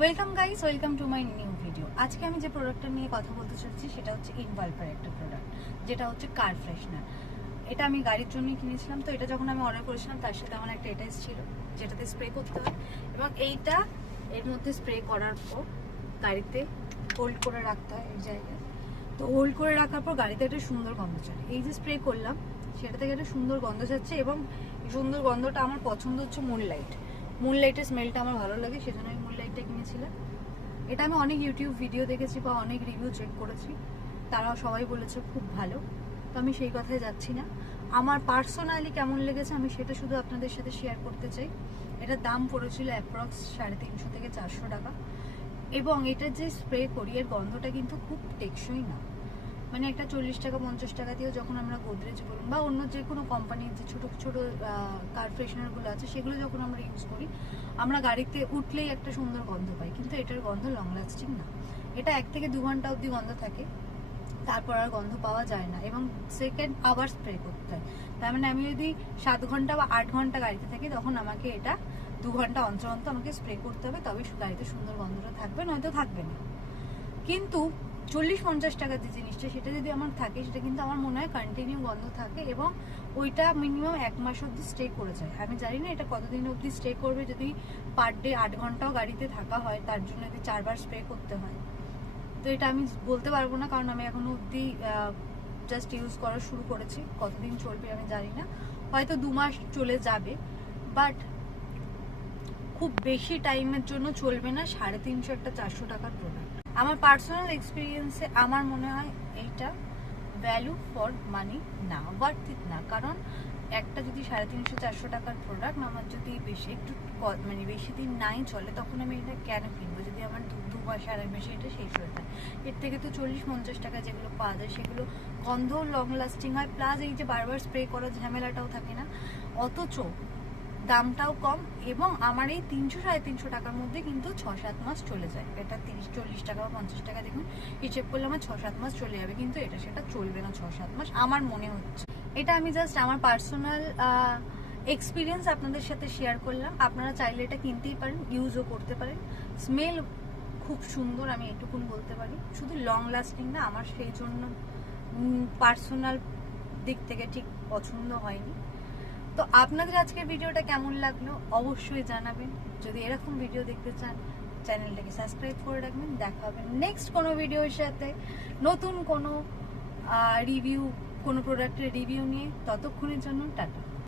Welcome guys, welcome to my new video. আজকে আমি যে প্রোডাক্টটা নিয়ে কথা বলতে চাচ্ছি সেটা হচ্ছে ইনভালভের একটা প্রোডাক্ট, যেটা হচ্ছে কার ফ্রেশনার। এটা আমি গাড়ির জন্যই কিনেছিলাম। তো এটা যখন আমি অর্ডার করেছিলাম তার সাথে আমার একটা অ্যাটাচ ছিল যেটাতে স্প্রে করতে হয়, এবং এইটা এর মধ্যে স্প্রে করার পর গাড়িতে হোল্ড করে রাখতে হয় এই জায়গায়। তো হোল্ড করে রাখার পর গাড়িতে একটা সুন্দর গন্ধ চলে। এই যে স্প্রে করলাম সেটা থেকে একটা সুন্দর গন্ধ যাচ্ছে, এবং এই সুন্দর গন্ধটা আমার পছন্দ হচ্ছে মুনলাইটের স্মেলটা আমার ভালো লাগে, সেজন্য আমি মুনলাইটটা কিনেছিলাম। এটা আমি অনেক ইউটিউব ভিডিও দেখেছি বা অনেক রিভিউ চেক করেছি, তারাও সবাই বলেছে খুব ভালো। তো আমি সেই কথায় যাচ্ছি না, আমার পার্সোনালি কেমন লেগেছে আমি সেটা শুধু আপনাদের সাথে শেয়ার করতে চাই। এটার দাম পড়েছিল অ্যাপ্রক্স 350 থেকে 400 টাকা, এবং এটা যে স্প্রে করি এর গন্ধটা কিন্তু খুব টেকসই না। মানে একটা 40 টাকা 50 টাকা দিয়েও যখন আমরা গোদরেজ বলুন বা অন্য যে কোনো কোম্পানির যে ছোটো ছোটো কার ফ্রেশনারগুলো আছে সেগুলো যখন আমরা ইউজ করি, আমরা গাড়িতে উঠলেই একটা সুন্দর গন্ধ পাই, কিন্তু এটার গন্ধ লং লাস্টিং না। এটা 1 থেকে 2 ঘন্টা অবধি গন্ধ থাকে, তারপর আর গন্ধ পাওয়া যায় না, এবং সেকেন্ড আবার স্প্রে করতে হয়। তার মানে আমি যদি 7 ঘন্টা বা 8 ঘন্টা গাড়িতে থাকি তখন আমাকে এটা 2 ঘন্টা অন্তর অন্তর আমাকে স্প্রে করতে হবে, তবে গাড়িতে সুন্দর গন্ধটা থাকবে, নয়তো থাকবে না। কিন্তু 40-50 টাকার যে জিনিসটা সেটা যদি আমার থাকে, সেটা কিন্তু আমার মনে হয় কন্টিনিউ গন্ধ থাকে, এবং ওইটা মিনিমাম 1 মাস অবধি স্টে করে যায়। আমি জানি না এটা কতদিন অবধি স্টে করবে, যদি পার ডে 8 ঘন্টাও গাড়িতে থাকা হয়, তার জন্য যদি 4 বার স্প্রে করতে হয়। তো এটা আমি বলতে পারবো না, কারণ আমি এখনো অবধি জাস্ট ইউজ করা শুরু করেছি। কতদিন চলবে আমি জানি না, হয়তো 2 মাস চলে যাবে, বাট খুব বেশি টাইমের জন্য চলবে না 350 একটা 400 টাকার প্রোডাক্ট। আমার পার্সোনাল এক্সপিরিয়েন্সে আমার মনে হয় এইটা ভ্যালু ফর মানি না, ওয়ার্থ ইট না। কারণ একটা যদি 350-400 টাকার প্রোডাক্ট আমার যদি বেশি একটু মানে বেশি দিন নাই চলে, তখন আমি এটা কেন কিনবো যদি আমার 2 মাস 2.5 মাসে এটা শেষ হয়ে যায়। এর থেকে তো 40-50 টাকা যেগুলো পাওয়া যায় সেগুলো গন্ধও লং লাস্টিং হয়, প্লাস এই যে বারবার স্প্রে করার ঝামেলাটাও থাকে না, অথচ দামটাও কম, এবং আমার এই 300-350 টাকার মধ্যে কিন্তু 6-7 মাস চলে যায়। এটা 30-40 টাকা বা 50 টাকা দেখুন হিসেব করলে আমার 6-7 মাস চলে যাবে, কিন্তু এটা সেটা চলবে না 6-7 মাস আমার মনে হচ্ছে। এটা আমি জাস্ট আমার পার্সোনাল এক্সপিরিয়েন্স আপনাদের সাথে শেয়ার করলাম। আপনারা চাইলে এটা কিনতেই পারেন, ইউজও করতে পারেন। স্মেল খুব সুন্দর, আমি এটুকুন বলতে পারি। শুধু লং লাস্টিং না, আমার সেই জন্য পার্সোনাল দিক থেকে ঠিক পছন্দ হয়নি। তো আপনাদের আজকের ভিডিওটা কেমন লাগলো অবশ্যই জানাবেন। যদি এরকম ভিডিও দেখতে চান চ্যানেলটাকে সাবস্ক্রাইব করে রাখবেন। দেখা হবে নেক্সট কোনো ভিডিওর সাথে, নতুন কোনো রিভিউ, কোনো প্রোডাক্টের রিভিউ নিয়ে। ততক্ষণের জন্য টাটা।